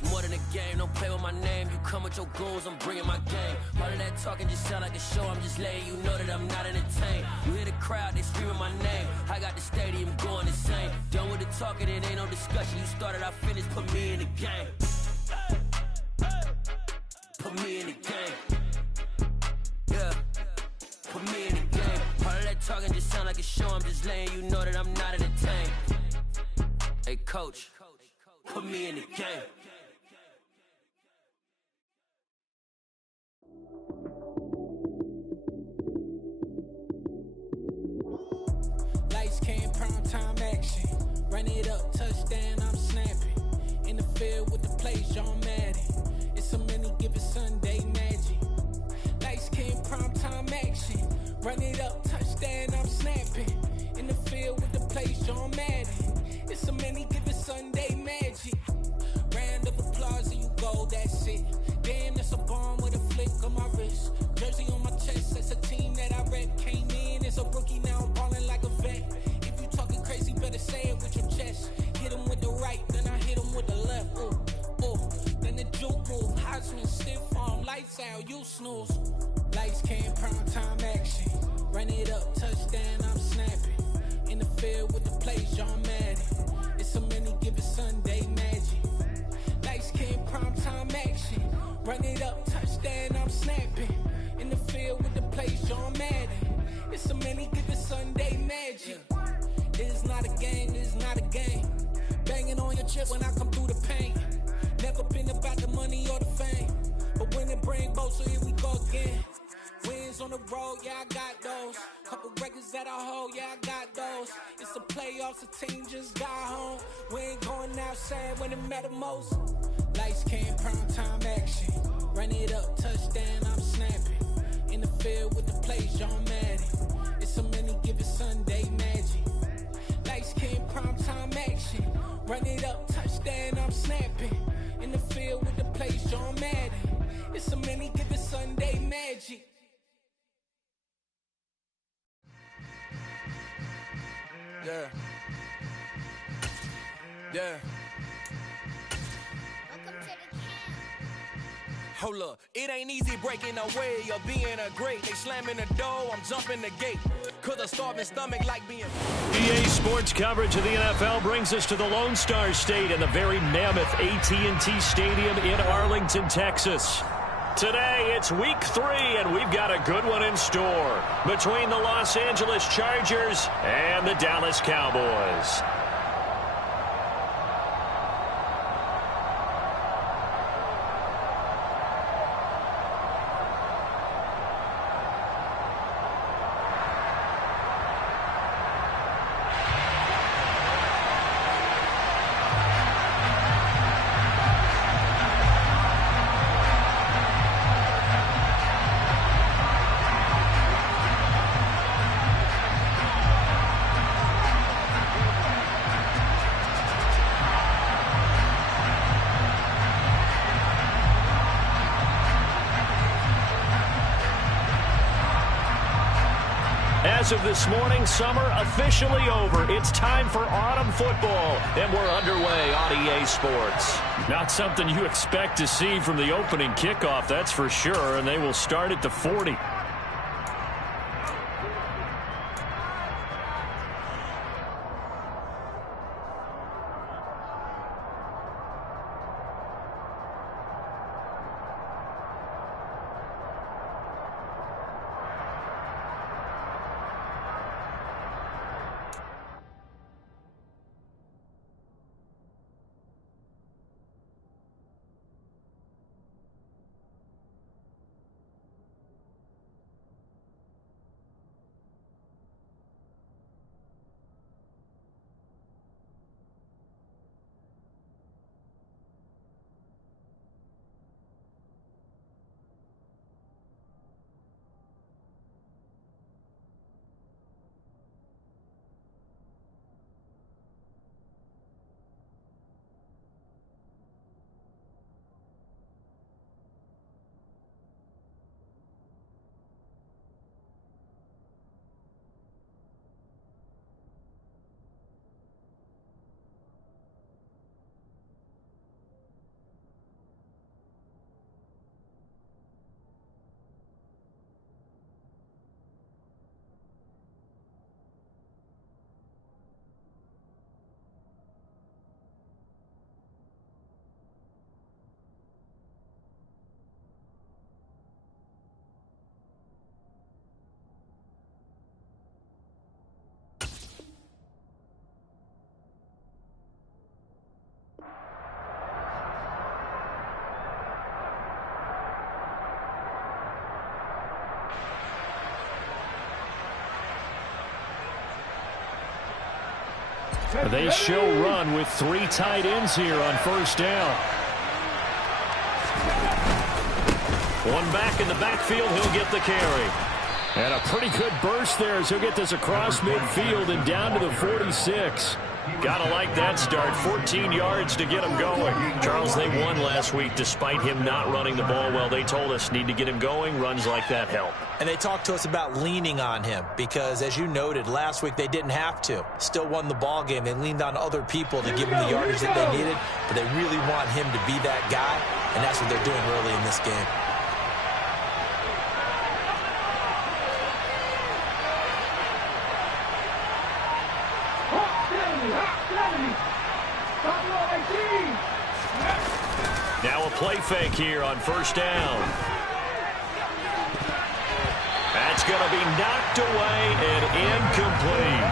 It's more than a game, don't play with my name. You come with your goons, I'm bringing my game. All of that talking just sound like a show, I'm just letting you know that I'm not entertained. You hear the crowd, they screaming my name. I got the stadium going insane. Done with the talking, it ain't no discussion. You started, I finished, put me in the game. Put me in the game. Yeah, put me in the game. All of that talking just sound like a show, I'm just letting you know that I'm not entertained. Hey coach, put me in the game. Lights came, prime time action. Run it up, touchdown, I'm snapping. In the field with the plays, John Madden. It's a many given Sunday magic. Lights came, prime time action. Run it up, touchdown, I'm snapping. In the field with the plays, John Madden. It's a many given Sunday magic. Round of applause and you go, that's it. Damn, that's a bomb with a flick on my wrist. Jersey on my chest, that's a team that I rep. Came in as a rookie, now I'm ballin' like a vet. If you talking crazy, better say it with your chest. Hit him with the right, then I hit him with the left. Ooh, ooh. Then the juke move, Heisman, stiff arm, lights out, you snooze. Lights came, prime time action. Run it up, touchdown, I'm snapping. In the field with the plays, John Madden. It's a many given Sunday magic. Lights came, prime time action. Run it up, touchdown, I'm snapping. In the field with the plays, John Madden. It's a many given Sunday magic. It's not a game, it's not a game. Banging on your chip when I come through the paint. Never been about the money or the fame. But when it bring both, so here we go again. Wins on the road, yeah, I got those. Couple records that I hold, yeah, I got those. It's the playoffs, the team just got home. We ain't going outside when it matter most. Lights came, prime time action. Run it up, touchdown, I'm snapping. In the field with the plays, John Madden. It's a many given Sunday magic. Lights came, prime time action. Run it up, touchdown, I'm snapping. In the field with the plays, John Madden. It's a many given Sunday magic. Yeah. Yeah. Hold up, it ain't easy breaking away or being a great. They slamming the door, I'm jumping the gate. Cause a starving stomach like being... EA Sports coverage of the NFL brings us to the Lone Star State and the very mammoth AT&T Stadium in Arlington, Texas. Today, it's week 3, and we've got a good one in store between the Los Angeles Chargers and the Dallas Cowboys. As of this morning, summer officially over. It's time for autumn football, and we're underway on EA Sports. Not something you expect to see from the opening kickoff, that's for sure, and they will start at the 40. They show run with 3 tight ends here on first down. One back in the backfield, he'll get the carry. And a pretty good burst there as he'll get this across midfield and down to the 46. Gotta like that start. 14 yards to get him going. Charles, they won last week despite him not running the ball well. They told us need to get him going. Runs like that help. And they talked to us about leaning on him because, as you noted, last week they didn't have to. Still won the ball game. They leaned on other people to give him the yardage that they needed, but they really want him to be that guy, and that's what they're doing early in this game. Now a play fake here on first down. That's going to be knocked away and incomplete.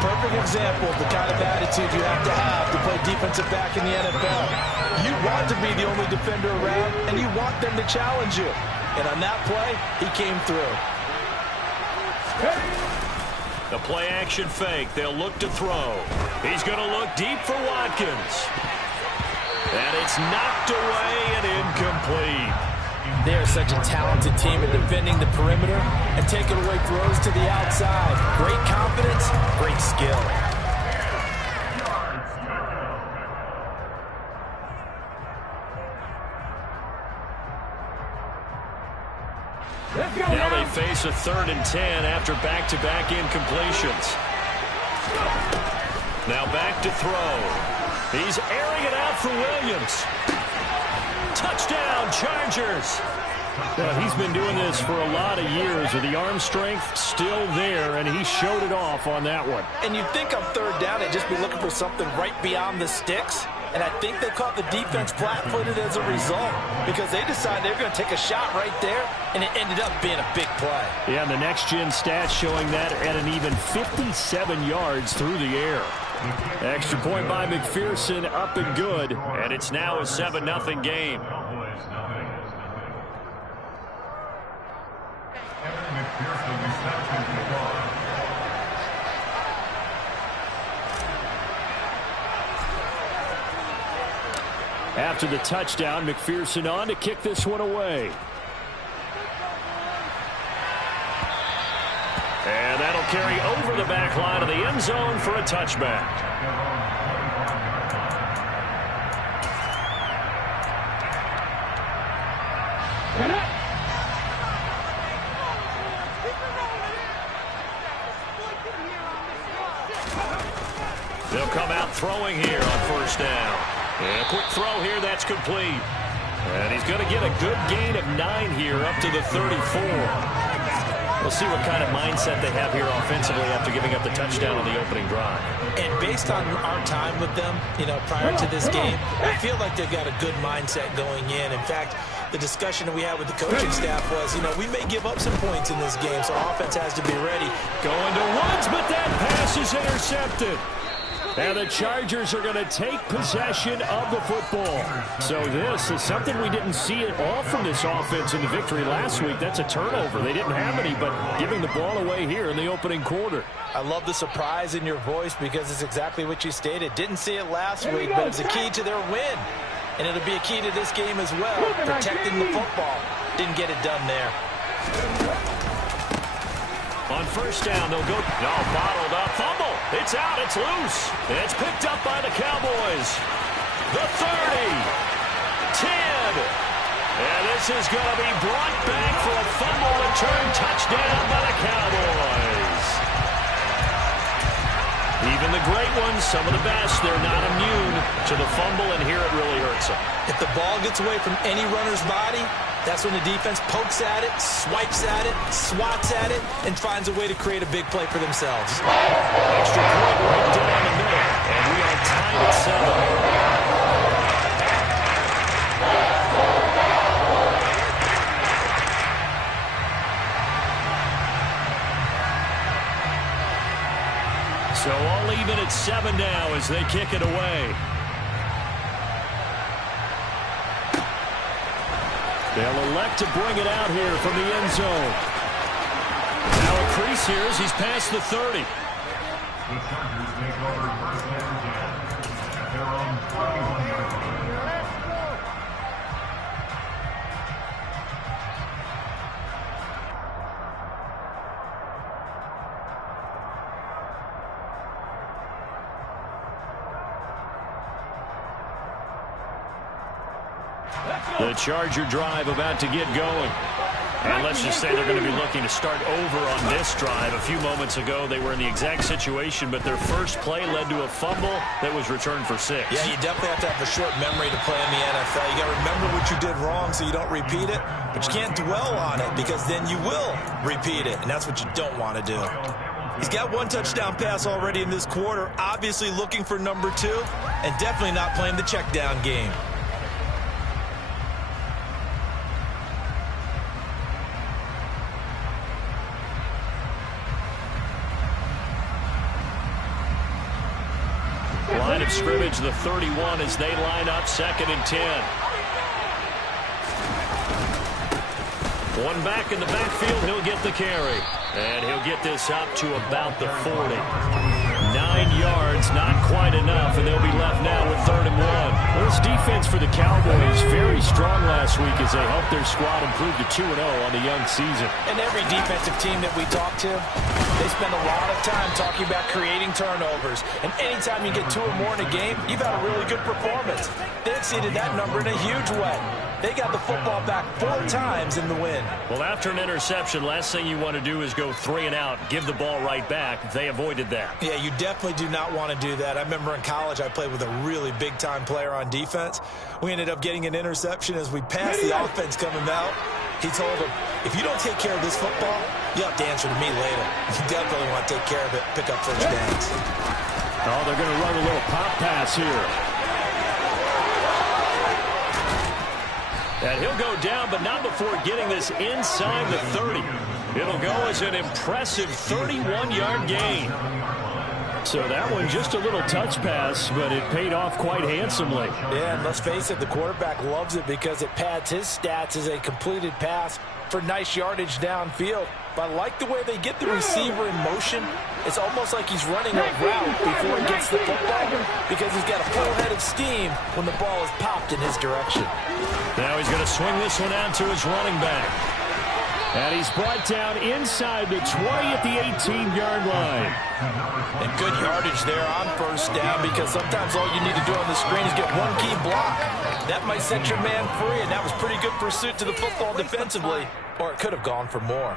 Perfect example of the kind of attitude you have to play defensive back in the NFL. You want to be the only defender around, and you want them to challenge you. And on that play, he came through. The play action fake. They'll look to throw. He's going to look deep for Watkins. And it's knocked away and incomplete. They are such a talented team at defending the perimeter and taking away throws to the outside. Great confidence, great skill. Now they face a 3rd and 10 after back-to-back incompletions. Now back to throw. He's airing it out for Williams. Touchdown, Chargers. Yeah, he's been doing this for a lot of years with the arm strength still there, and he showed it off on that one. And you'd think on 3rd down they'd just be looking for something right beyond the sticks. And I think they caught the defense flat-footed as a result because they decided they were going to take a shot right there, and it ended up being a big play. Yeah, and the next-gen stats showing that at an even 57 yards through the air. Extra point by McPherson, up and good, and it's now a 7-0 game. After the touchdown, McPherson on to kick this one away. And that'll carry over the back line of the end zone for a touchback. They'll come out throwing here on first down. And a quick throw here, that's complete. And he's going to get a good gain of 9 here up to the 34. We'll see what kind of mindset they have here offensively after giving up the touchdown on the opening drive. And based on our time with them, prior to this game, I feel like they've got a good mindset going in. In fact, the discussion that we had with the coaching staff was, we may give up some points in this game, so offense has to be ready. Going to Woods, but that pass is intercepted. And the Chargers are going to take possession of the football. So this is something we didn't see at all from this offense in the victory last week. That's a turnover. They didn't have any, but giving the ball away here in the opening quarter. I love the surprise in your voice because it's exactly what you stated. Didn't see it last week, but it's a key to their win. And it'll be a key to this game as well, protecting the football. Didn't get it done there. On first down, they'll go. No, bottled up. Fumble. It's out. It's loose. It's picked up by the Cowboys. The 30. 10. And this is going to be brought back for a fumble return touchdown by the Cowboys. Even the great ones, some of the best, they're not immune to the fumble, and here it really hurts them. If the ball gets away from any runner's body, that's when the defense pokes at it, swipes at it, swats at it, and finds a way to create a big play for themselves. Extra point right down the middle, and we are tied at 7. So all even at 7 now as they kick it away. They'll elect to bring it out here from the end zone. Now a crease here as he's past the 30. The Charger drive about to get going. And let's just say they're going to be looking to start over on this drive. A few moments ago, they were in the exact situation, but their first play led to a fumble that was returned for 6. Yeah, you definitely have to have a short memory to play in the NFL. You got to remember what you did wrong so you don't repeat it, but you can't dwell on it because then you will repeat it, and that's what you don't want to do. He's got one touchdown pass already in this quarter, obviously looking for number 2, and definitely not playing the check down game. Line of scrimmage, the 31, as they line up 2nd and 10. One back in the backfield, he'll get the carry. And he'll get this up to about the 40. 9 yards, not quite enough, and they'll be left now with 3rd and 1. Well, this defense for the Cowboys very strong last week as they helped their squad improve to 2-0 on the young season. And every defensive team that we talk to, they spend a lot of time talking about creating turnovers. And anytime you get 2 or more in a game, you've had a really good performance. They exceeded that number in a huge way. They got the football back 4 times in the win. Well, after an interception, last thing you want to do is go 3 and out, give the ball right back. They avoided that. Yeah, you definitely do not want to do that. I remember in college I played with a really big-time player on defense. We ended up getting an interception as we passed the offense coming out. He told him, if you don't take care of this football, you'll have to answer to me later. You definitely want to take care of it, pick up first downs. Oh, they're going to run a little pop pass here. And he'll go down, but not before getting this inside the 30. It'll go as an impressive 31-yard gain. So that one just a little touch pass, but it paid off quite handsomely. Yeah, and let's face it, the quarterback loves it because it pads his stats as a completed pass for nice yardage downfield. But I like the way they get the receiver in motion. It's almost like he's running a route before he gets the football because he's got a full head of steam when the ball is popped in his direction. Now he's going to swing this one out to his running back. And he's brought down inside the 20 at the 18-yard line. And good yardage there on first down because sometimes all you need to do on the screen is get one key block. That might set your man free, and that was pretty good pursuit to the football defensively, or it could have gone for more.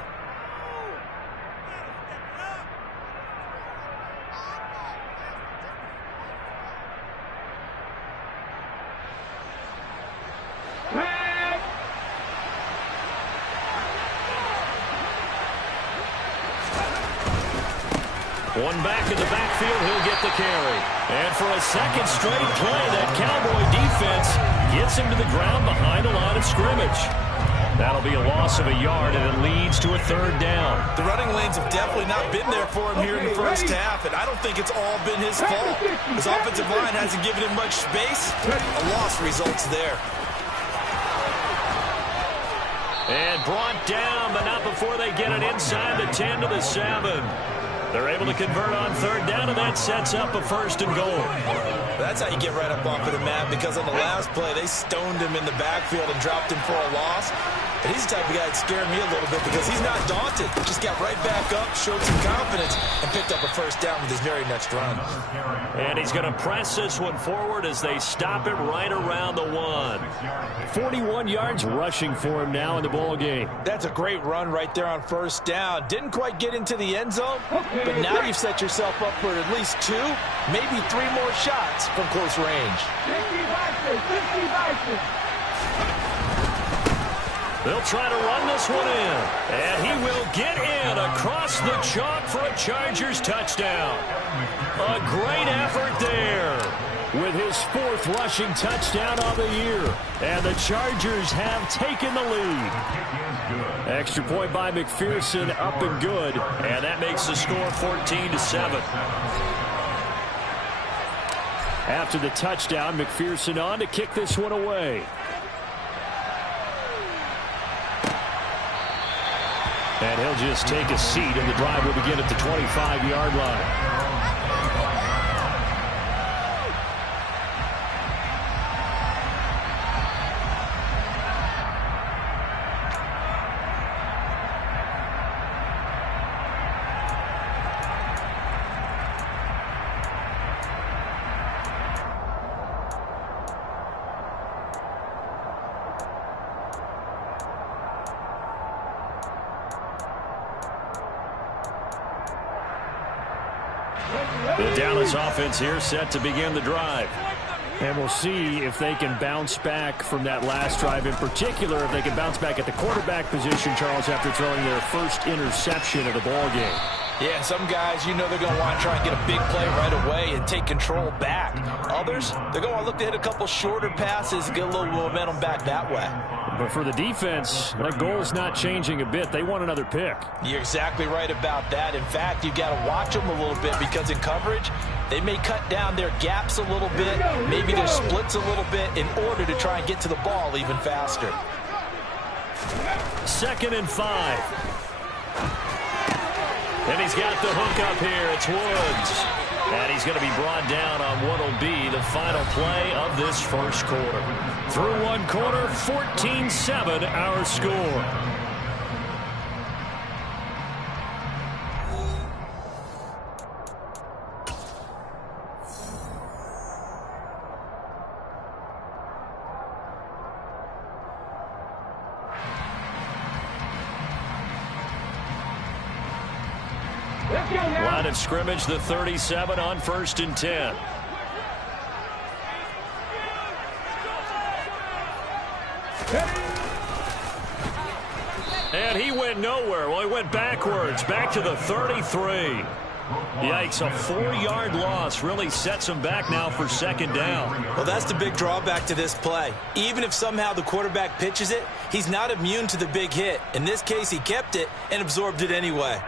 One back in the backfield, he'll get the carry. And for a second straight play, that Cowboy defense gets him to the ground behind the line of scrimmage. That'll be a loss of a yard, and it leads to a 3rd down. The running lanes have definitely not been there for him here in the first half, and I don't think it's all been his fault. His offensive line hasn't given him much space. A loss results there. And brought down, but not before they get it inside the 10 to the 7. They're able to convert on 3rd down, and that sets up a 1st and goal. That's how you get right up off of the mat, because on the last play, they stoned him in the backfield and dropped him for a loss. And he's the type of guy that scared me a little bit because he's not daunted. Just got right back up, showed some confidence, and picked up a 1st down with his very next run. And he's going to press this one forward as they stop it right around the 1. 41 yards rushing for him now in the ball game. That's a great run right there on 1st down. Didn't quite get into the end zone, but now you've set yourself up for at least 2, maybe 3 more shots from close range. They'll try to run this one in, and he will get in across the chalk for a Chargers touchdown. A great effort there with his 4th rushing touchdown of the year, and the Chargers have taken the lead. Extra point by McPherson, up and good, and that makes the score 14-7. After the touchdown, McPherson on to kick this one away. And he'll just take a seat, and the drive will begin at the 25-yard line. The Dallas offense here set to begin the drive. And we'll see if they can bounce back from that last drive. In particular, if they can bounce back at the quarterback position, Charles, after throwing their first interception of the ball game. Yeah, some guys, you know they're going to want to try and get a big play right away and take control back. Others, they're going to want to look to hit a couple shorter passes and get a little momentum back that way. But for the defense, that goal's not changing a bit. They want another pick. You're exactly right about that. In fact, you've got to watch them a little bit because in coverage, they may cut down their gaps a little bit, maybe their splits a little bit in order to try and get to the ball even faster. 2nd and 5. And he's got the hook up here. It's Woods. And he's going to be brought down on what will be the final play of this first quarter. Through one quarter, 14-7 our score. Line of scrimmage, the 37 on 1st and 10. And he went nowhere. Well, he went backwards, back to the 33. Yikes, a 4-yard loss really sets him back now for 2nd down. Well, that's the big drawback to this play. Even if somehow the quarterback pitches it, he's not immune to the big hit. In this case, he kept it and absorbed it anyway.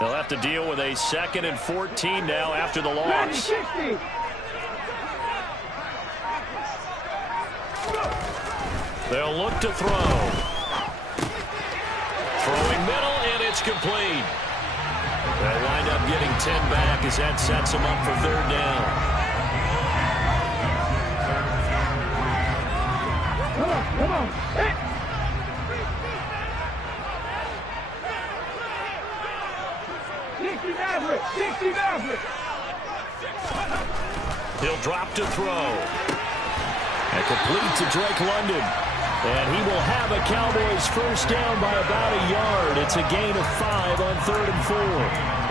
They'll have to deal with a 2nd and 14 now after the loss. They'll look to throw. Throwing middle, and it's complete. They'll wind up getting 10 back as that sets them up for 3rd down. Come on. Hey. He'll drop to throw. And complete to Drake London. And he will have a Cowboys first down by about a yard. It's a gain of 5 on 3rd and 4.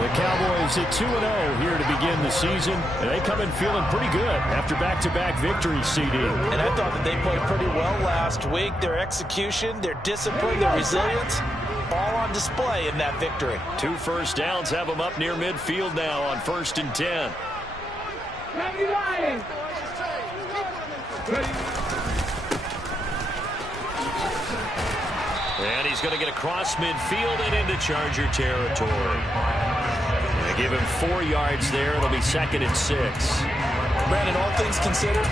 The Cowboys at 2-0 here to begin the season. And they come in feeling pretty good after back-to-back victories, CD. And I thought that they played pretty well last week. Their execution, their discipline, their resilience, all on display in that victory. 2 first downs have them up near midfield now on 1st and 10. And he's going to get across midfield and into Charger territory. They give him 4 yards there. It'll be 2nd and 6. Brandon, all things considered,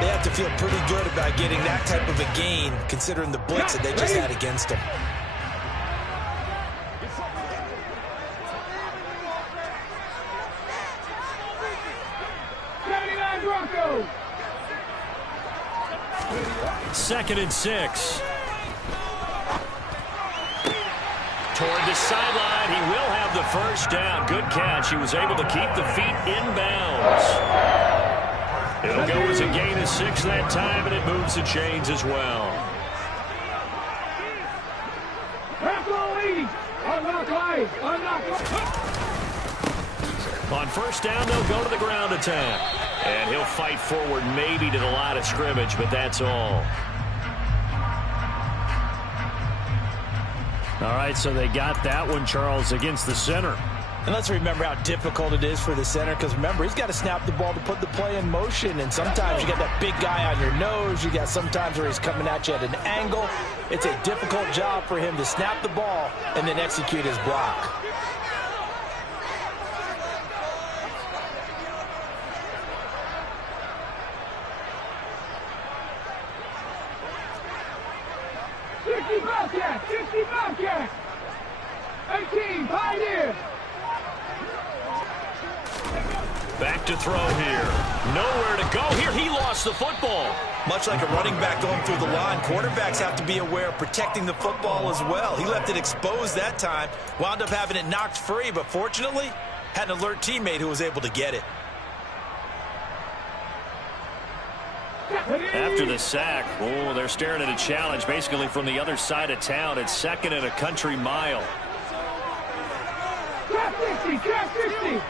they have to feel pretty good about getting that type of a gain, considering the blitz that they just had against them. Second and 6. Toward the sideline, he will have the first down. Good catch. He was able to keep the feet inbounds. It'll go as a gain of 6 that time, and it moves the chains as well. On first down, they'll go to the ground attack. And he'll fight forward maybe to the line of scrimmage, but that's all. All right, so they got that one, Charles, against the center. And let's remember how difficult it is for the center, because remember, he's got to snap the ball to put the play in motion, and sometimes you got that big guy on your nose. You got sometimes where he's coming at you at an angle. It's a difficult job for him to snap the ball and then execute his block. Bobcat! 18, Pioneer! Back to throw here. Nowhere to go here. He lost the football. Much like a running back going through the line, quarterbacks have to be aware of protecting the football as well. He left it exposed that time, wound up having it knocked free, but fortunately, had an alert teammate who was able to get it. After the sack, oh, they're staring at a challenge basically from the other side of town. It's 2nd and a country mile. Trap 60, trap 60.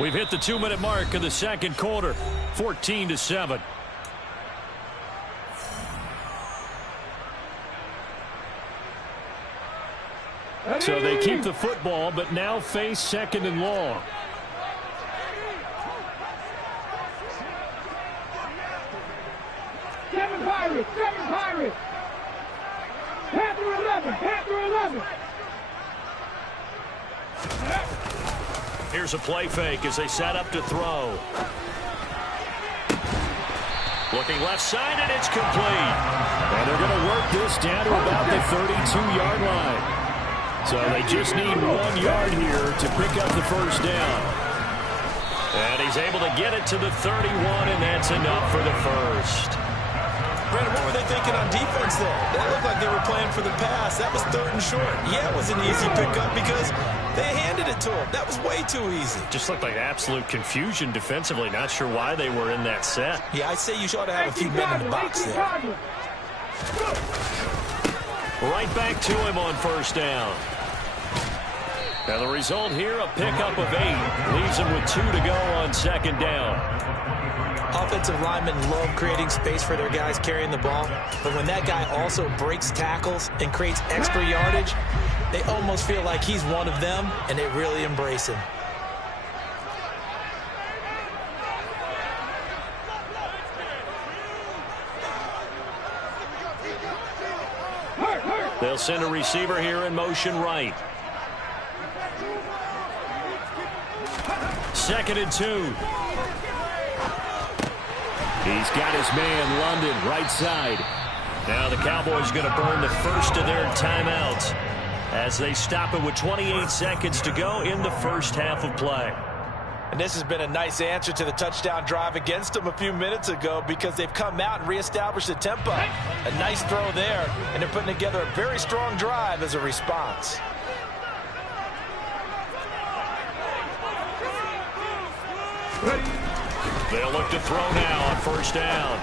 We've hit the 2-minute mark of the second quarter, 14-7. So they keep the football, but now face 2nd and long. Seven Pirates. Panther 11. Here's a play fake as they set up to throw. Looking left side, and it's complete. And they're going to work this down to about the 32-yard line. So they just need 1 yard here to pick up the first down. And he's able to get it to the 31, and that's enough for the first. Brandon, what were they thinking on defense there? That looked like they were playing for the pass. That was 3rd and short. Yeah, it was an easy pickup because they handed it to him. That was way too easy. Just looked like absolute confusion defensively. Not sure why they were in that set. Yeah, I'd say you ought to have a few men in the box there. Right back to him on first down. Now the result here, a pickup of 8. Leaves him with 2 to go on 2nd down. Offensive linemen love creating space for their guys carrying the ball, but when that guy also breaks tackles and creates extra yardage, they almost feel like he's one of them, and they really embrace him. They'll send a receiver here in motion right. 2nd and 2. He's got his man, London, right side. Now the Cowboys going to burn the first of their timeouts as they stop it with 28 seconds to go in the first half of play. And this has been a nice answer to the touchdown drive against them a few minutes ago because they've come out and reestablished the tempo. A nice throw there, and they're putting together a very strong drive as a response. They'll look to throw now on first down.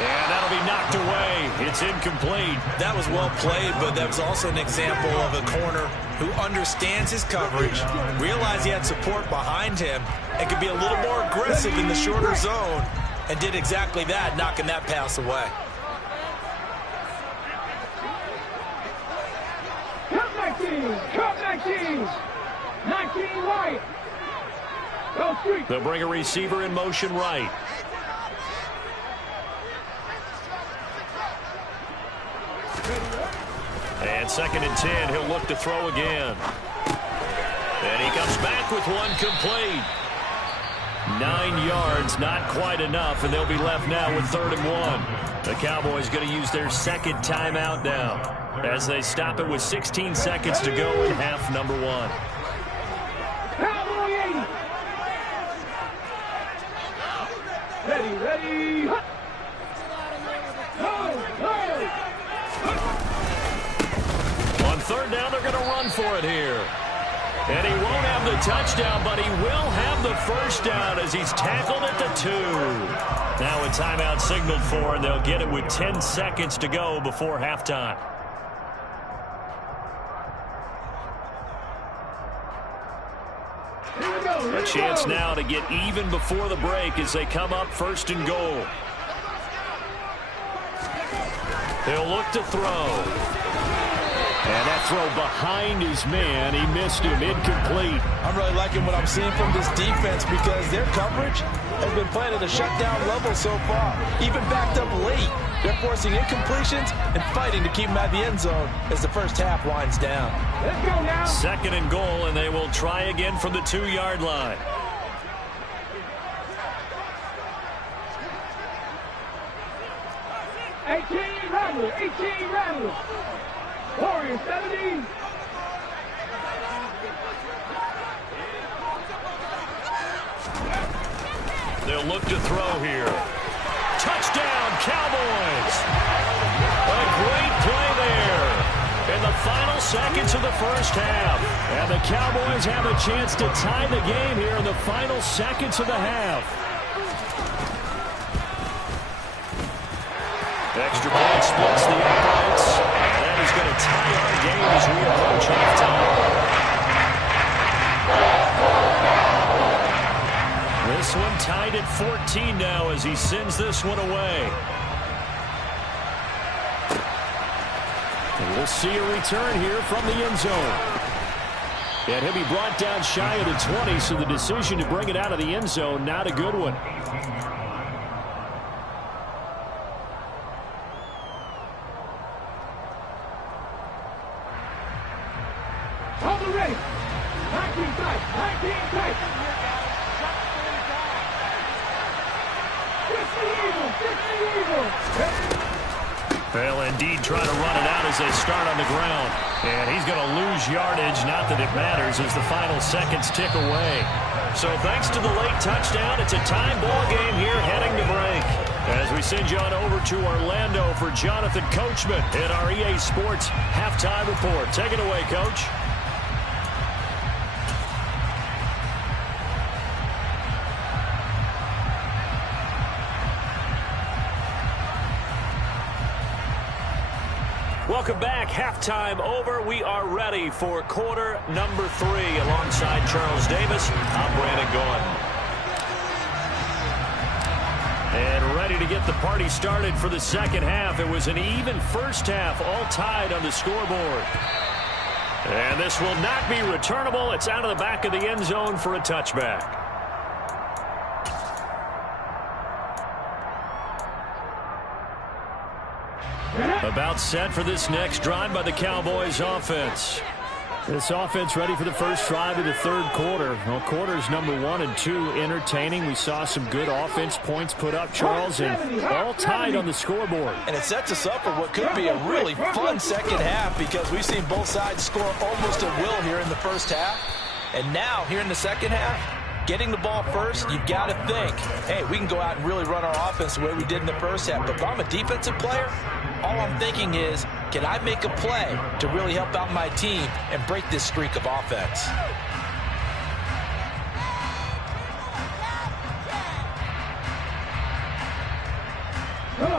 And that'll be knocked away. It's incomplete. That was well played, but that was also an example of a corner who understands his coverage, realized he had support behind him, and could be a little more aggressive in the shorter zone, and did exactly that, knocking that pass away. Cut 19. 19 right. They'll bring a receiver in motion right. And 2nd and 10, he'll look to throw again. And he comes back with one complete. 9 yards, not quite enough, and they'll be left now with 3rd and 1. The Cowboys going to use their 2nd timeout now as they stop it with 16 seconds to go in half number 1. Ready. On 3rd down, they're going to run for it here. And he won't have the touchdown, but he will have the first down as he's tackled at the 2. Now a timeout signaled for, and they'll get it with 10 seconds to go before halftime. A chance now to get even before the break as they come up 1st and goal. They'll look to throw. And that throw behind his man. He missed him. Incomplete. I'm really liking what I'm seeing from this defense because their coverage has been playing at a shutdown level so far. Even backed up late. They're forcing incompletions and fighting to keep them at the end zone as the first half winds down. Let's go now. 2nd and goal, and they will try again from the 2-yard line. Eighteen Rattler. Warriors 70. They'll look to throw here. Touchdown, Cowboys! A great play there. And in the final seconds of the first half. And the Cowboys have a chance to tie the game here in the final seconds of the half. Extra point splits the uprights. And that is going to tie our game as we approach halftime. This one tied at 14 now as he sends this one away. And we'll see a return here from the end zone. And he'll be brought down shy of the 20, so the decision to bring it out of the end zone, not a good one. On the race. 19 tight. 19 tight. 50 Eagles. 50 Eagles. They'll indeed try to run it out as they start on the ground. And he's going to lose yardage. Not that it matters as the final seconds tick away. So thanks to the late touchdown, it's a tie ball game here heading to break. As we send you on over to Orlando for Jonathan Coachman in our EA Sports Halftime Report. Take it away, Coach. Welcome back. Halftime over. We are ready for quarter number 3. Alongside Charles Davis, I'm Brandon Gaudin. And ready to get the party started for the second half. It was an even first half, all tied on the scoreboard. And this will not be returnable. It's out of the back of the end zone for a touchback. About set for this next drive by the Cowboys offense. This offense ready for the first drive of the third quarter. Well, quarters number 1 and 2 entertaining. We saw some good offense points put up, Charles, and all tied on the scoreboard. And it sets us up for what could be a really fun second half because we've seen both sides score almost at will here in the first half. And now, here in the second half, getting the ball first, you've got to think, hey, we can go out and really run our offense the way we did in the first half. But if I'm a defensive player, all I'm thinking is, can I make a play to really help out my team and break this streak of offense?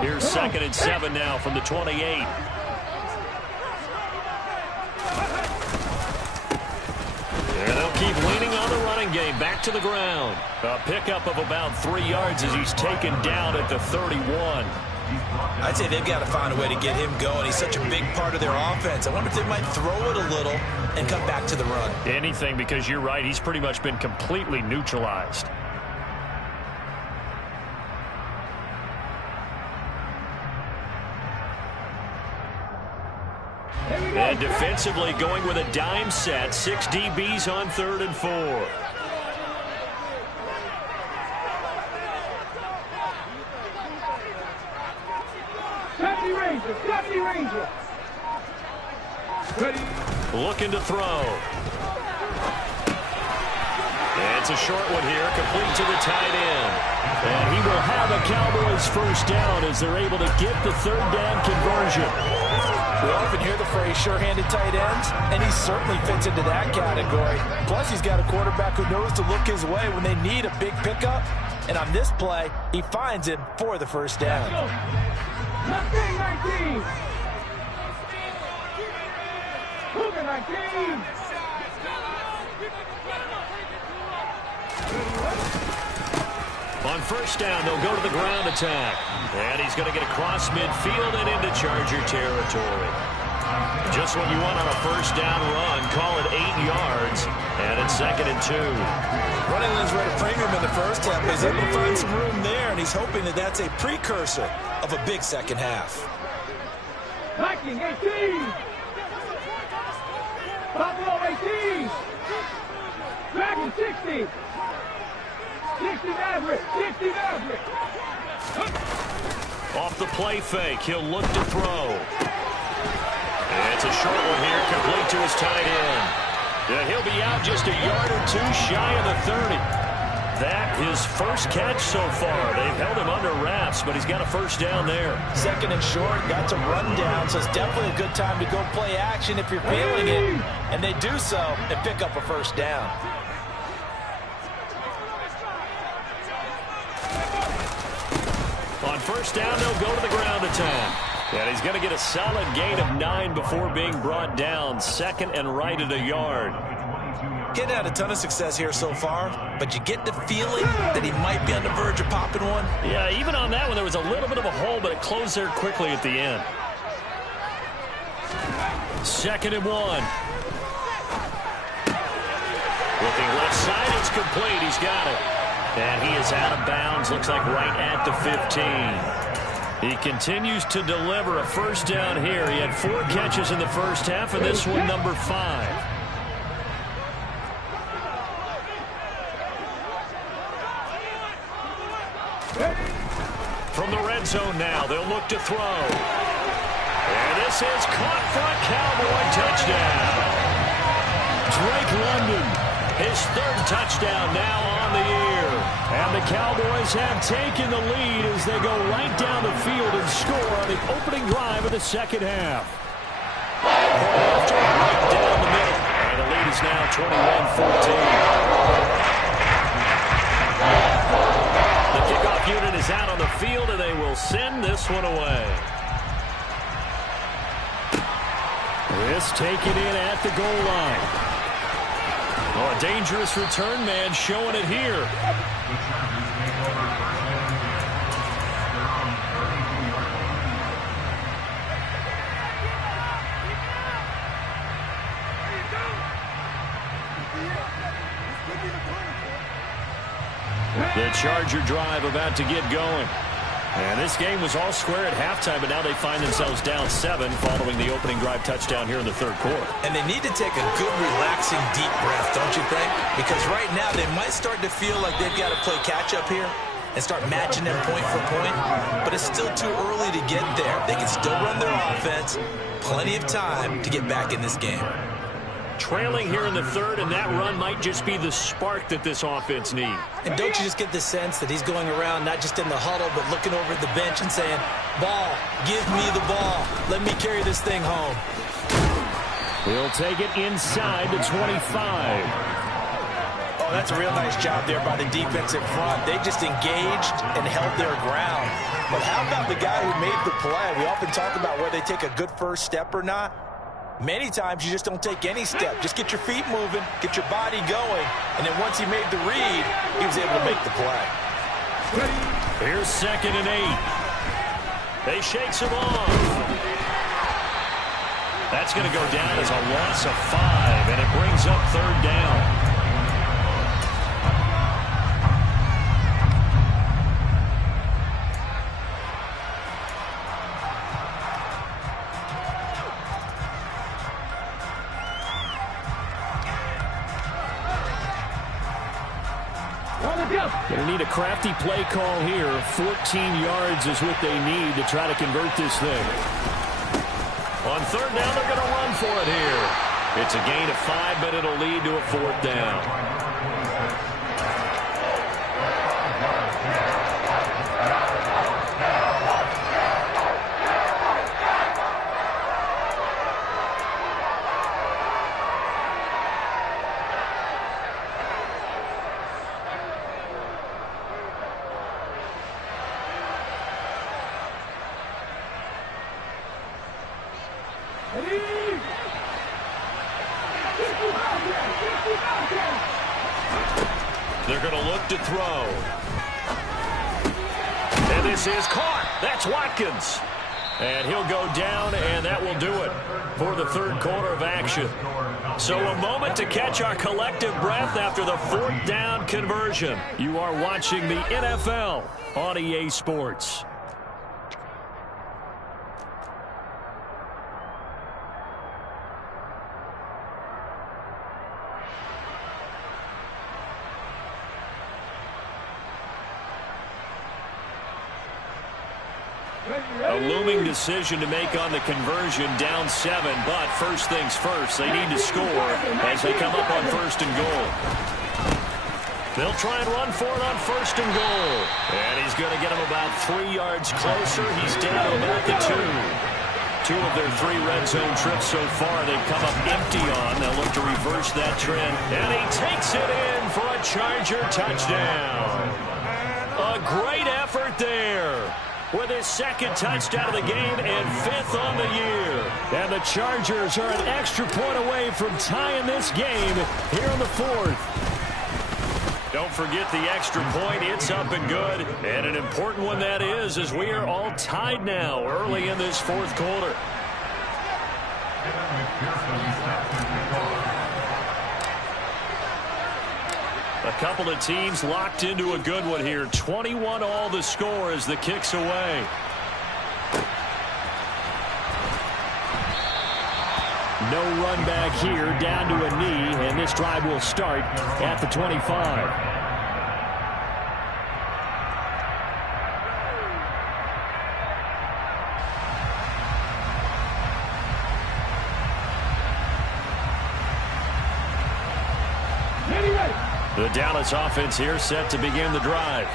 Here's 2nd and 7 now from the 28. And they'll keep leaning on the running game. Back to the ground. A pickup of about 3 yards as he's taken down at the 31. I'd say they've got to find a way to get him going. He's such a big part of their offense. I wonder if they might throw it a little and come back to the run. Anything, because you're right. He's pretty much been completely neutralized. And defensively going with a dime set. 6 DBs on 3rd and 4. Ranger. Ready. Looking to throw. And it's a short one here, complete to the tight end. And he will have a Cowboys first down as they're able to get the 3rd down conversion. We often hear the phrase sure-handed tight ends, and he certainly fits into that category. Plus, he's got a quarterback who knows to look his way when they need a big pickup. And on this play, he finds him for the first down. 19. 19. On first down, they'll go to the ground attack. And he's going to get across midfield and into Charger territory. Just what you want on a first down run. Call it 8 yards. And it's 2nd and 2. Running lanes were at a premium in the first half. He's able to find some room there, and he's hoping that that's a precursor of a big second half. Viking 18. Buffalo 18. Dragon 60. 60 Maverick. 60 Maverick. Off the play fake, he'll look to throw. And it's a short one here, complete to his tight end. Yeah, he'll be out just a yard or two shy of the 30. that his first catch so far. They've held him under wraps, but he's got a first down there. Second and short, got to run down, so it's definitely a good time to go play action if you're feeling it. And they do so and pick up a first down. On first down, they'll go to the ground attack. And he's going to get a solid gain of 9 before being brought down. Second and right at a yard. Getting had a ton of success here so far, but you get the feeling that he might be on the verge of popping one. Yeah, even on that one, there was a little bit of a hole, but it closed there quickly at the end. Second and 1. Looking left side, it's complete. He's got it. And he is out of bounds, looks like right at the 15. He continues to deliver a first down here. He had 4 catches in the first half, and this one number 5. From the red zone now, they'll look to throw. And this is caught for a Cowboy touchdown. Drake London, his 3rd touchdown now on the year. And the Cowboys have taken the lead as they go right down the field and score on the opening drive of the second half. Right down the middle. And the lead is now 21-14. The kickoff unit is out on the field, and they will send this one away. This taken in at the goal line. Oh, a dangerous return man showing it here. The Charger drive about to get going. And this game was all square at halftime, but now they find themselves down 7 following the opening drive touchdown here in the 3rd quarter. And they need to take a good, relaxing, deep breath, don't you think? Because right now they might start to feel like they've got to play catch-up here and start matching them point for point. But it's still too early to get there. They can still run their offense. Plenty of time to get back in this game. Trailing here in the 3rd, and that run might just be the spark that this offense needs. And don't you just get the sense that he's going around not just in the huddle, but looking over at the bench and saying, ball, give me the ball. Let me carry this thing home. He'll take it inside the 25. Oh, that's a real nice job there by the defense in front. They just engaged and held their ground. But how about the guy who made the play? We often talk about whether they take a good first step or not. Many times you just don't take any step. Just get your feet moving, get your body going, and then once he made the read, he was able to make the play. Here's 2nd and 8. They shakes him off. That's going to go down as a loss of 5, and it brings up 3rd down. They need a crafty play call here. 14 yards is what they need to try to convert this thing. On 3rd down, they're going to run for it here. It's a gain of 5, but it'll lead to a 4th down. They're going to look to throw. And this is caught. That's Watkins. And he'll go down, and that will do it for the 3rd quarter of action. So a moment to catch our collective breath after the 4th down conversion. You are watching the NFL on EA Sports. A looming decision to make on the conversion, down 7, but first things first, they need to score as they come up on 1st and goal. They'll try and run for it on 1st and goal. And he's going to get him about 3 yards closer. He's down to about the 2. 2 of their 3 red zone trips so far they've come up empty on. They'll look to reverse that trend. And he takes it in for a Charger touchdown. A great effort there, with his 2nd touchdown of the game and 5th on the year. And the Chargers are an extra point away from tying this game here in the 4th. Don't forget the extra point. It's up and good. And an important one that is, as we are all tied now early in this 4th quarter. A couple of teams locked into a good one here. 21 all the score as the kick's away. No run back here, down to a knee, and this drive will start at the 25. The Dallas offense here set to begin the drive.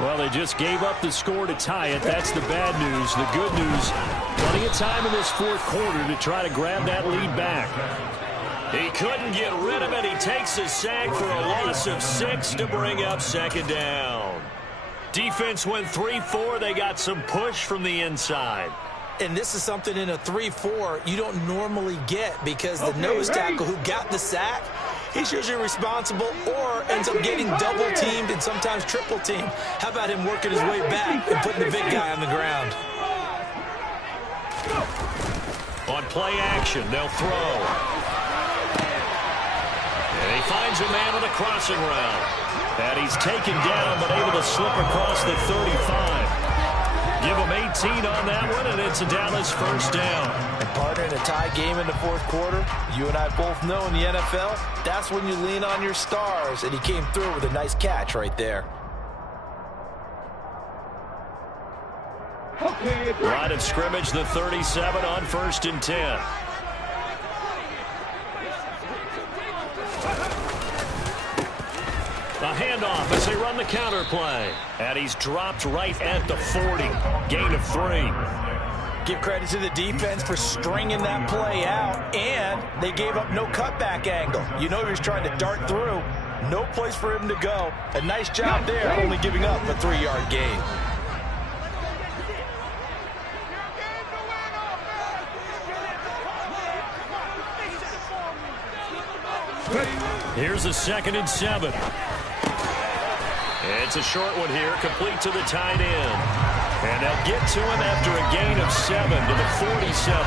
Well, they just gave up the score to tie it. That's the bad news. The good news, plenty of time in this 4th quarter to try to grab that lead back. He couldn't get rid of it. He takes a sack for a loss of 6 to bring up 2nd down. Defense went 3-4. They got some push from the inside. And this is something in a 3-4 you don't normally get, because the nose tackle who got the sack, he's usually responsible or ends up getting double-teamed and sometimes triple-teamed. How about him working his way back and putting the big guy on the ground? On play action, they'll throw. And he finds a man on a crossing route. And he's taken down but able to slip across the 35. Give him 18 on that one, and it's a Dallas 1st down. And partner, in a tie game in the 4th quarter, you and I both know in the NFL, that's when you lean on your stars, and he came through with a nice catch right there. Line of scrimmage, the 37 on 1st and 10. A handoff as they run the counter play. And he's dropped right at the 40. Gain of 3. Give credit to the defense for stringing that play out, and they gave up no cutback angle. You know he was trying to dart through. No place for him to go. A nice job there, only giving up a 3-yard gain. Here's a 2nd and 7. It's a short one here, complete to the tight end. And they'll get to him after a gain of 7 to the 47.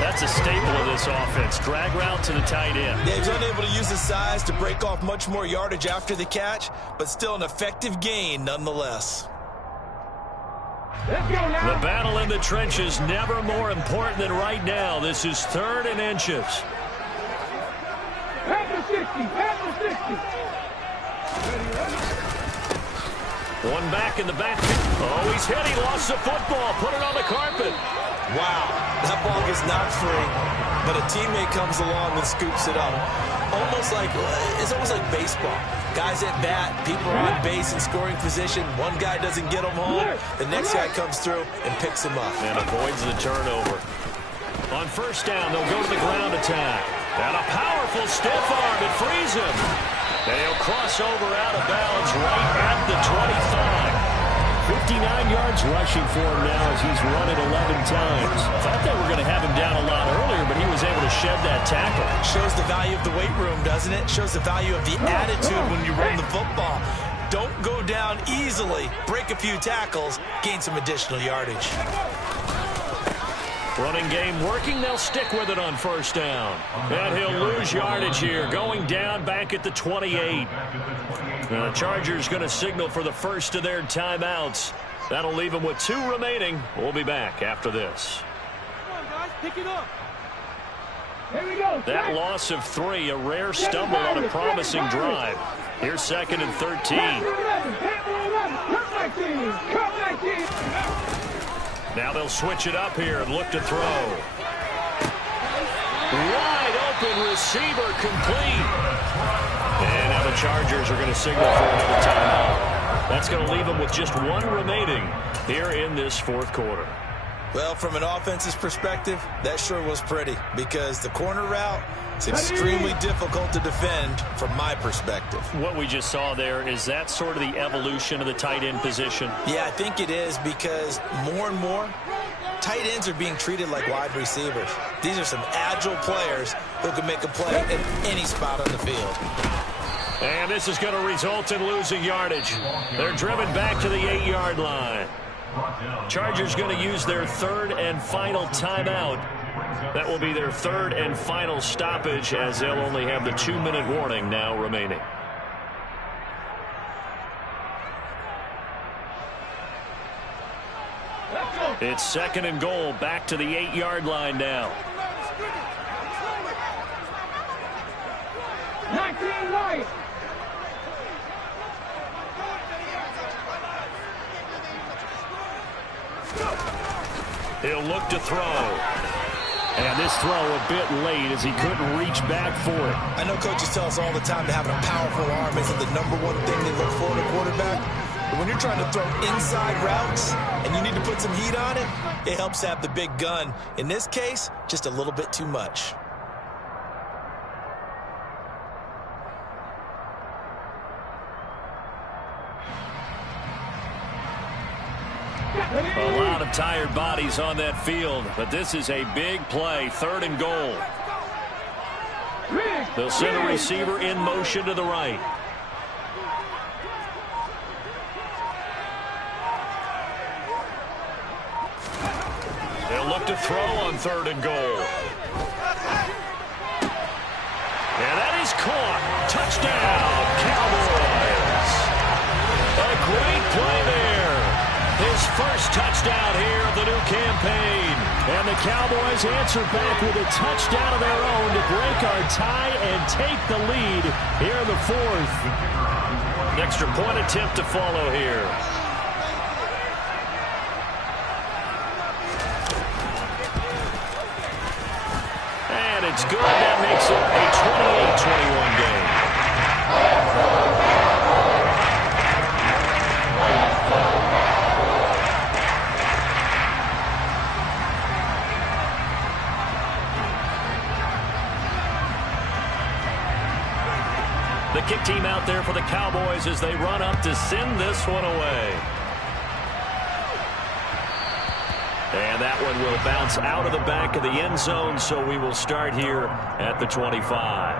That's a staple of this offense. Drag route to the tight end. Yeah, he's unable to use his size to break off much more yardage after the catch, but still an effective gain nonetheless. The battle in the trenches never more important than right now. This is 3rd and inches. One back in the backfield. Oh, he's hit. He lost the football. Put it on the carpet. Wow, that ball gets knocked free, but a teammate comes along and scoops it up. It's almost like baseball. Guys at bat, people are on base in scoring position. One guy doesn't get him home. The next guy comes through and picks him up. And avoids the turnover. On 1st down, they'll go to the ground attack. And a powerful stiff arm. It frees him. And he'll cross over out of bounds right at the 25. 59 yards rushing for him now as he's run it 11 times. Thought they were going to have him down a lot earlier, but he was able to shed that tackle. Shows the value of the weight room, doesn't it? Shows the value of the attitude when you run the football. Don't go down easily. Break a few tackles. Gain some additional yardage. Running game working. They'll stick with it on 1st down. And he'll lose yardage here. Going down back at the 28. The Chargers going to signal for the 1st of their timeouts. That'll leave them with 2 remaining. We'll be back after this. Come on, guys. Pick it up. Here we go. That loss of 3, a rare stumble on a promising drive. Here's 2nd and 13. Now they'll switch it up here and look to throw. Wide open receiver complete. And now the the Chargers are going to signal for another timeout. That's going to leave them with just one remaining here in this fourth quarter. Well, from an offense's perspective, that sure was pretty because the corner route is extremely difficult to defend from my perspective. What we just saw there, is that sort of the evolution of the tight end position? Yeah, I think it is because more and more, tight ends are being treated like wide receivers. These are some agile players who can make a play at any spot on the field. And this is going to result in losing yardage. They're driven back to the 8-yard line. Chargers going to use their third and final timeout. That will be their third and final stoppage as they'll only have the 2-minute warning now remaining. It's second and goal, back to the 8-yard line now. 19 right. He'll look to throw. And this throw a bit late as he couldn't reach back for it. I know coaches tell us all the time that having a powerful arm isn't the number one thing they look for in a quarterback. But when you're trying to throw inside routes and you need to put some heat on it, it helps to have the big gun. In this case, just a little bit too much. A lot of tired bodies on that field, but this is a big play, third and goal. They'll send a receiver in motion to the right. They'll look to throw on third and goal. And that is caught. Touchdown, Cowboys. A great play there. His first touchdown here of the new campaign. And the Cowboys answer back with a touchdown of their own to break our tie and take the lead here in the fourth. An extra point attempt to follow here. And it's good. That makes it a 28-21 game. The kick team out there for the Cowboys as they run up to send this one away. And that one will bounce out of the back of the end zone, so we will start here at the 25.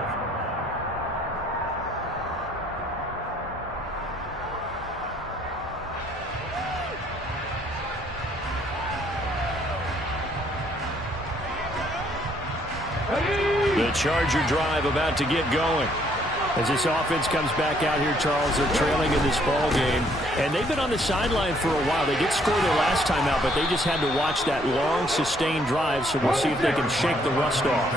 The Charger drive about to get going. As this offense comes back out here, Charles, they're trailing in this ball game. And they've been on the sideline for a while. They did score their last time out, but they just had to watch that long, sustained drive, so we'll see if they can shake the rust off.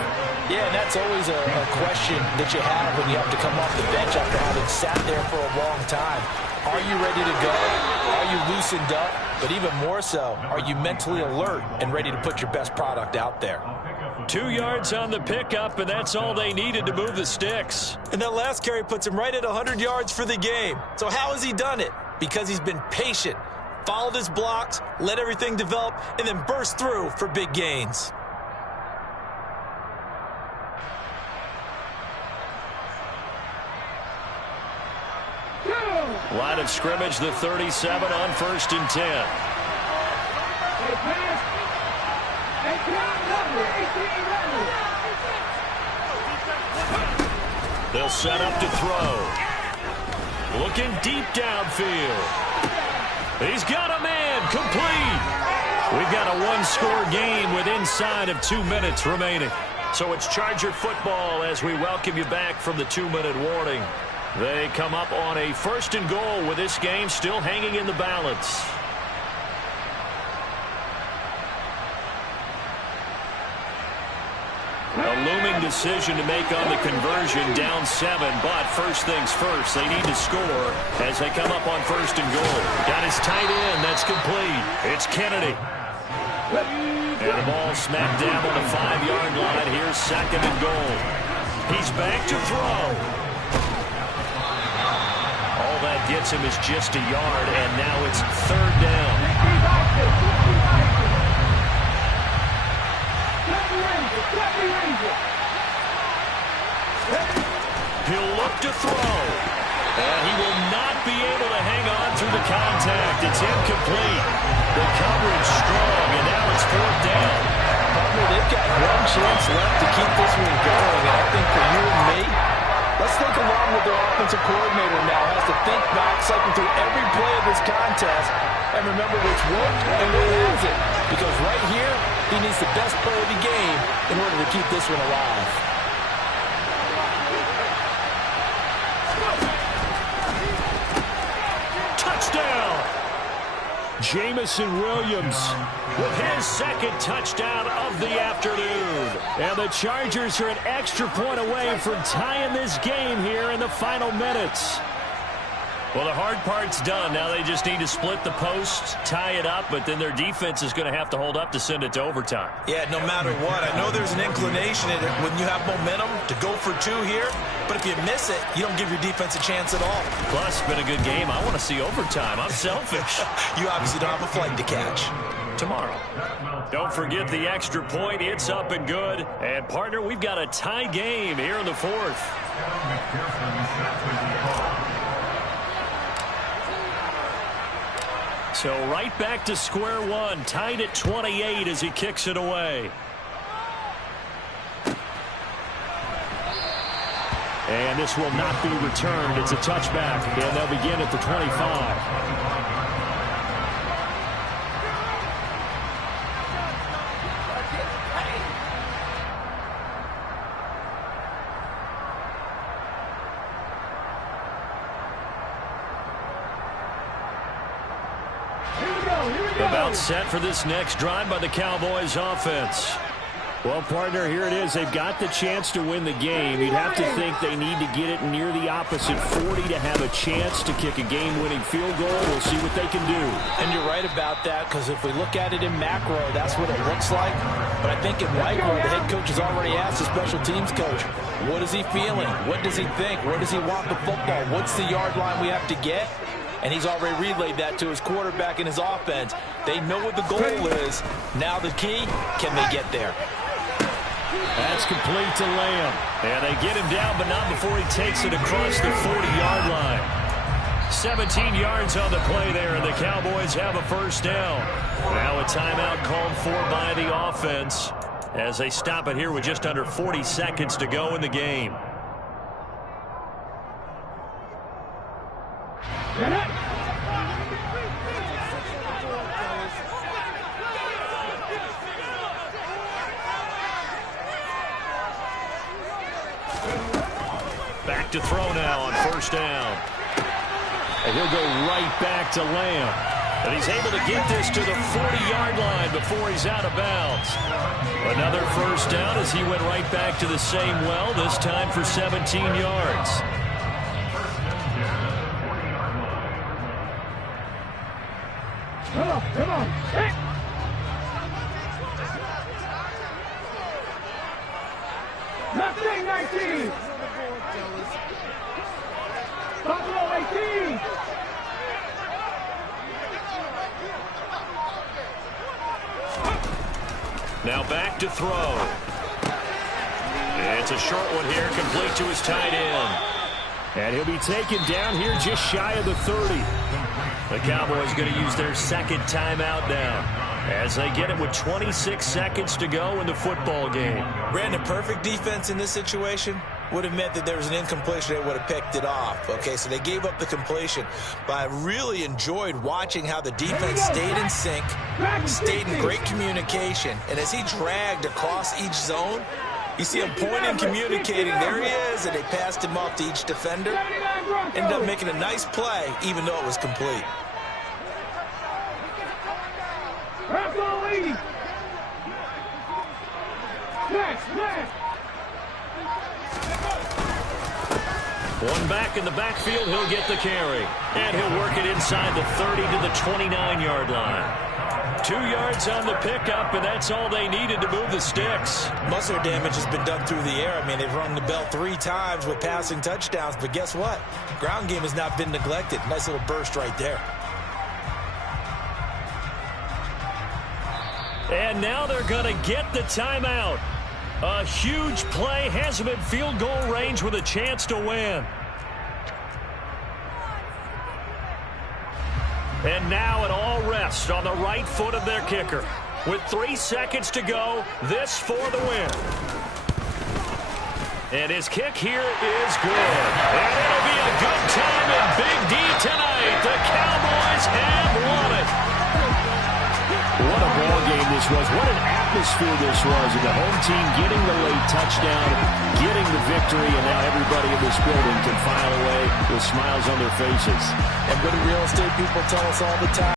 Yeah, and that's always a question that you have when you have to come off the bench after having sat there for a long time. Are you ready to go? Are you loosened up? But even more so, are you mentally alert and ready to put your best product out there? 2 yards on the pickup, and that's all they needed to move the sticks. And that last carry puts him right at 100 yards for the game. So how has he done it? Because he's been patient, followed his blocks, let everything develop, and then burst through for big gains. Line of scrimmage, the 37 on 1st and 10. They'll set up to throw. Looking deep downfield. He's got a man, complete. We've got a one-score game with inside of 2 minutes remaining. So it's Charger football as we welcome you back from the 2-minute warning. They come up on a 1st and goal with this game still hanging in the balance. A looming decision to make on the conversion, down 7, but first things first, they need to score as they come up on 1st and goal. Got his tight end, that's complete. It's Kennedy. And the ball smacked down on the 5-yard line. Here's 2nd and goal. He's back to throw. gets him is just a yard, and now it's 3rd down. He'll look to throw. And he will not be able to hang on through the contact. It's incomplete. The coverage strong, and now it's 4th down. They've got one chance left to keep this one going, and I think for you and me, let's think along with their offensive coordinator now. Has to think back, cycle through every play of this contest, and remember what's worked and what hasn't. Because right here, he needs the best play of the game in order to keep this one alive. Touchdown! Jamison Williams with his 2nd touchdown of the afternoon. And the Chargers are an extra point away from tying this game here in the final minutes. Well, the hard part's done. Now they just need to split the posts, tie it up, but then their defense is going to have to hold up to send it to overtime. Yeah, no matter what. I know there's an inclination in it when you have momentum to go for 2 here, but if you miss it, you don't give your defense a chance at all. Plus, it's been a good game. I want to see overtime. I'm selfish. You obviously don't have a flight to catch. Tomorrow. Don't forget the extra point. It's up and good. And, partner, we've got a tie game here in the 4th. So right back to square one, tied at 28 as he kicks it away. And this will not be returned. It's a touchback, and they'll begin at the 25. About set for this next drive by the Cowboys offense. Well, partner, here it is. They've got the chance to win the game. You'd have to think they need to get it near the opposite 40 to have a chance to kick a game-winning field goal. We'll see what they can do. And you're right about that, because if we look at it in macro, that's what it looks like. But I think in micro, the head coach has already asked the special teams coach, what is he feeling? What does he think? Where does he want the football? What's the yard line we have to get? And he's already relayed that to his quarterback and his offense. They know what the goal is. Now the key, can they get there? That's complete to Lamb. And they get him down, but not before he takes it across the 40-yard line. 17 yards on the play there, and the Cowboys have a 1st down. Now a timeout called for by the offense as they stop it here with just under 40 seconds to go in the game. Back to throw now on 1st down. And he'll go right back to Lamb. And he's able to get this to the 40-yard line before he's out of bounds. Another 1st down as he went right back to the same well, this time for 17 yards. Come on. Hey. Left wing 19. Buffalo 18. Now back to throw. It's a short one here, complete to his tight end. And he'll be taken down here just shy of the 30. The Cowboys going to use their 2nd timeout now as they get it with 26 seconds to go in the football game. Brandon, perfect defense in this situation would have meant that there was an incompletion. They would have picked it off. Okay, so they gave up the completion. But I really enjoyed watching how the defense stayed in sync, stayed in great communication. And as he dragged across each zone, you see him pointing, communicating. There he is, and they passed him off to each defender. Ended up making a nice play, even though it was complete. One back in the backfield, he'll get the carry. And he'll work it inside the 30 to the 29-yard line. 2 yards on the pickup, and that's all they needed to move the sticks. Most of their damage has been done through the air. I mean, they've rung the bell 3 times with passing touchdowns, but guess what? Ground game has not been neglected. Nice little burst right there. And now they're going to get the timeout. A huge play has them in field goal range with a chance to win. And now it all rests on the right foot of their kicker. With 3 seconds to go, this for the win. And his kick here is good. And it'll be a good time in Big D tonight. The Cowboys have won it. What a ball game this was. What an atmosphere this was. And the home team getting the late touchdown, getting the victory, and now everybody in this building can file away with smiles on their faces. And what do real estate people tell us all the time?